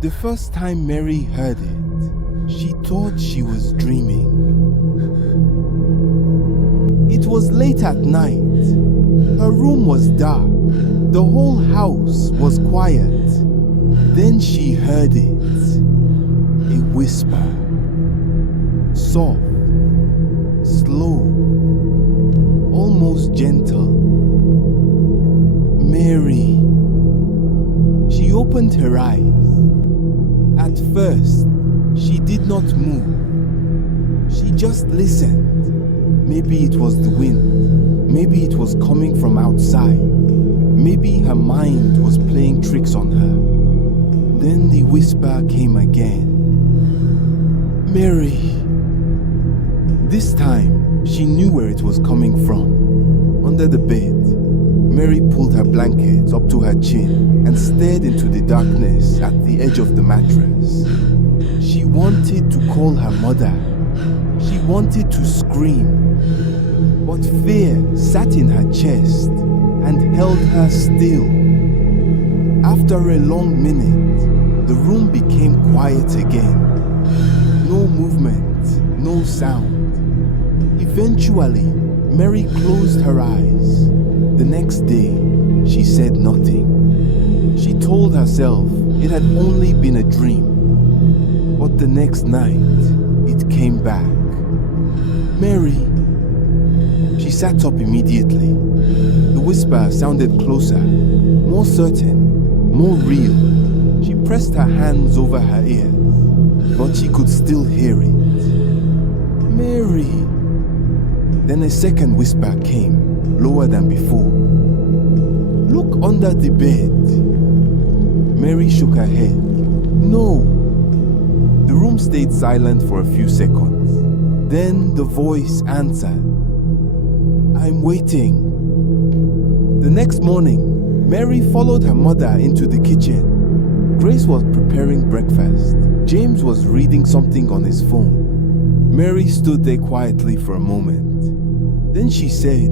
The first time Mary heard it, she thought she was dreaming. It was late at night. Her room was dark. The whole house was quiet. Then she heard it. A whisper. Soft, slow, almost gentle. Mary. She opened her eyes. At first, she did not move. She just listened. Maybe it was the wind. Maybe it was coming from outside. Maybe her mind was playing tricks on her. Then the whisper came again. Mary. This time, she knew where it was coming from. Under the bed, Mary pulled her blanket up to her chin and stared into the darkness at the edge of the mattress. She wanted to call her mother. She wanted to scream. But fear sat in her chest and held her still. After a long minute, the room became quiet again. No movement, no sound. Eventually, Mary closed her eyes. The next day, she said nothing. She told herself it had only been a dream. But the next night, it came back. Mary. She sat up immediately. The whisper sounded closer, more certain, more real. She pressed her hands over her ears, but she could still hear it. Mary. Then a second whisper came, lower than before. Look under the bed. Mary shook her head. No. The room stayed silent for a few seconds. Then the voice answered. I'm waiting. The next morning, Mary followed her mother into the kitchen. Grace was preparing breakfast. James was reading something on his phone. Mary stood there quietly for a moment. Then she said,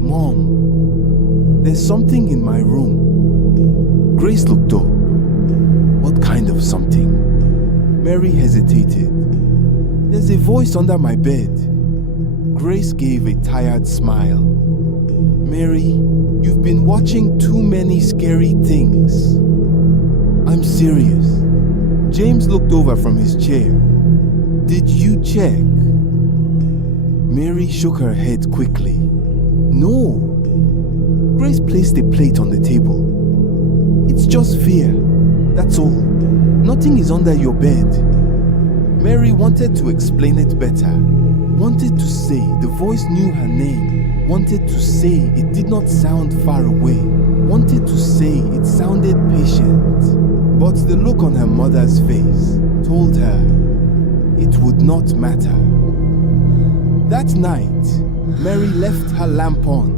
Mom, there's something in my room. Grace looked up. What kind of something? Mary hesitated. There's a voice under my bed. Grace gave a tired smile. Mary, you've been watching too many scary things. I'm serious. James looked over from his chair. Did you check? Mary shook her head quickly. No. Grace placed a plate on the table. It's just fear. That's all. Nothing is under your bed. Mary wanted to explain it better. Wanted to say the voice knew her name. Wanted to say it did not sound far away. Wanted to say it sounded patient. But the look on her mother's face told her it would not matter. That night, Mary left her lamp on.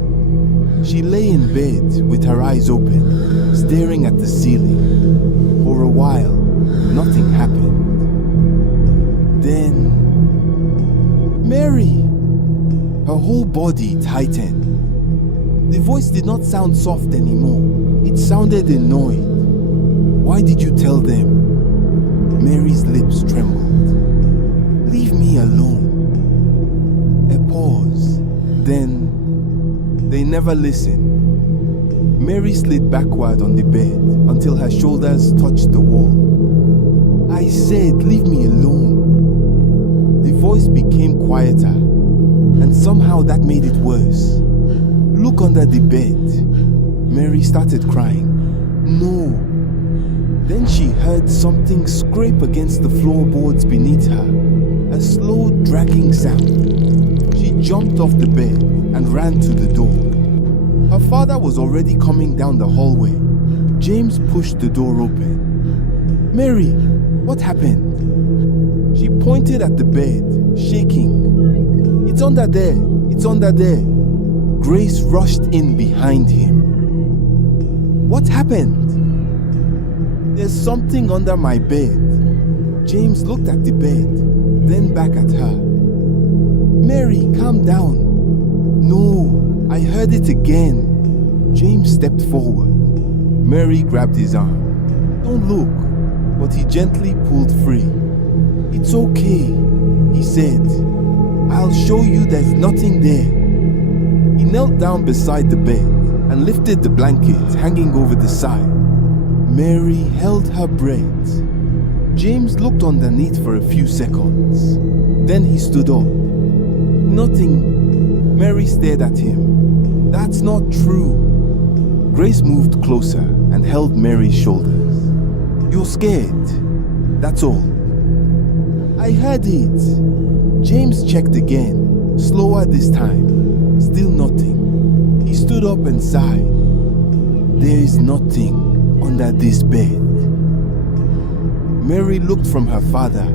She lay in bed with her eyes open, staring at the ceiling. For a while, nothing happened. Then, Mary! Her whole body tightened. The voice did not sound soft anymore. It sounded annoyed. Why did you tell them? Mary's lips trembled. Leave me alone. A pause. Then, they never listened. Mary slid backward on the bed until her shoulders touched the wall. I said, leave me alone. The voice became quieter, and somehow that made it worse. Look under the bed. Mary started crying. No. Then she heard something scrape against the floorboards beneath her. A slow, dragging sound. She jumped off the bed and ran to the door. Her father was already coming down the hallway. James pushed the door open. Mary, what happened? She pointed at the bed, shaking. It's under there. It's under there. Grace rushed in behind him. What happened? There's something under my bed. James looked at the bed, then back at her. Mary, calm down. No, I heard it again. James stepped forward. Mary grabbed his arm. Don't look. but he gently pulled free. "It's okay," he said. "I'll show you there's nothing there." He knelt down beside the bed and lifted the blanket hanging over the side. Mary held her breath. James looked underneath for a few seconds. Then he stood up. "Nothing." Mary stared at him. "That's not true." Grace moved closer and held Mary's shoulders. "You're scared. That's all." "I heard it." James checked again, slower this time. Still nothing. He stood up and sighed. "There is nothing under this bed." Mary looked from her father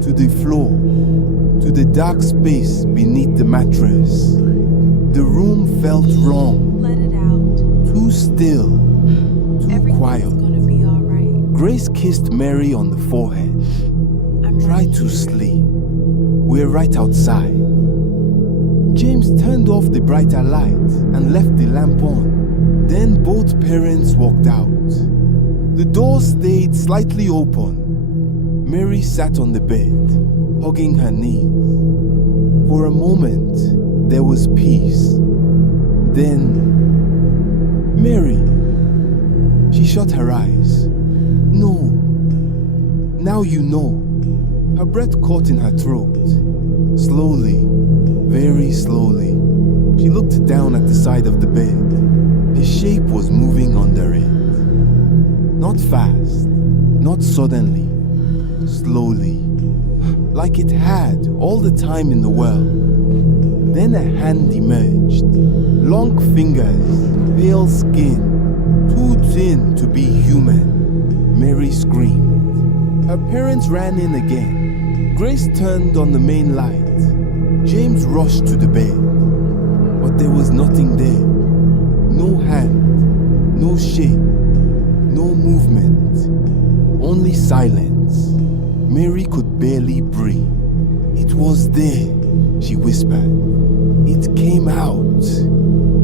to the floor, to the dark space beneath the mattress. The room felt wrong. Let it out. Too still, too quiet. Everything's gonna be all right. Grace kissed Mary on the forehead. "Try to sleep. We're right outside." James turned off the brighter light and left the lamp on. Then both parents walked out. The door stayed slightly open. Mary sat on the bed, hugging her knees. For a moment, there was peace. Then, "Mary." She shut her eyes. "No. Now you know." Her breath caught in her throat. Slowly, very slowly, she looked down at the side of the bed. A shape was moving under it. Not fast, not suddenly, slowly, like it had all the time in the world. Then a hand emerged. Long fingers, pale skin, too thin to be human. Mary screamed. Her parents ran in again. Grace turned on the main light. James rushed to the bed. But there was nothing there. No hand, no shape, no movement. Only silence. Mary could barely breathe. "It was there," she whispered. "It came out."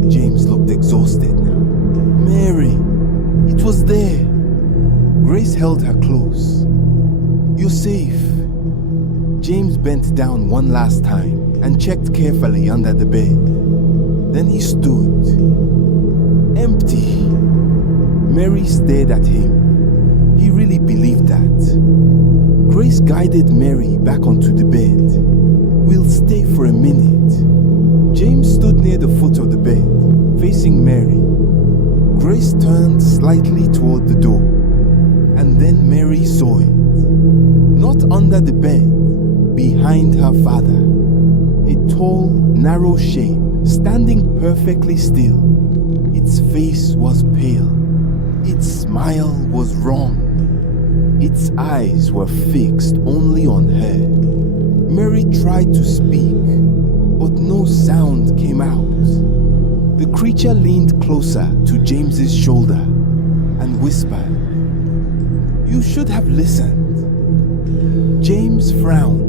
James looked exhausted now. "Mary, it was there." Grace held her close. "You're safe." James bent down one last time and checked carefully under the bed. Then he stood. Empty. Mary stared at him. He really believed that. Grace guided Mary back onto the bed. "We'll stay for a minute." James stood near the foot of the bed, facing Mary. Grace turned slightly toward the door, and then Mary saw it. Not under the bed, behind her father. A tall, narrow shape, standing perfectly still. Its face was pale. Its smile was wrong. Its eyes were fixed only on her. Mary tried to speak, but no sound came out. The creature leaned closer to James's shoulder and whispered, "You should have listened." James frowned.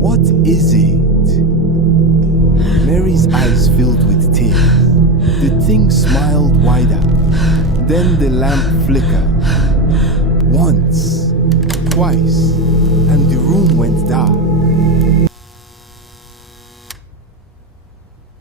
"What is it?" Mary's eyes filled with tears. The thing smiled wider. Then the lamp flickered. Once, twice, and the room went dark.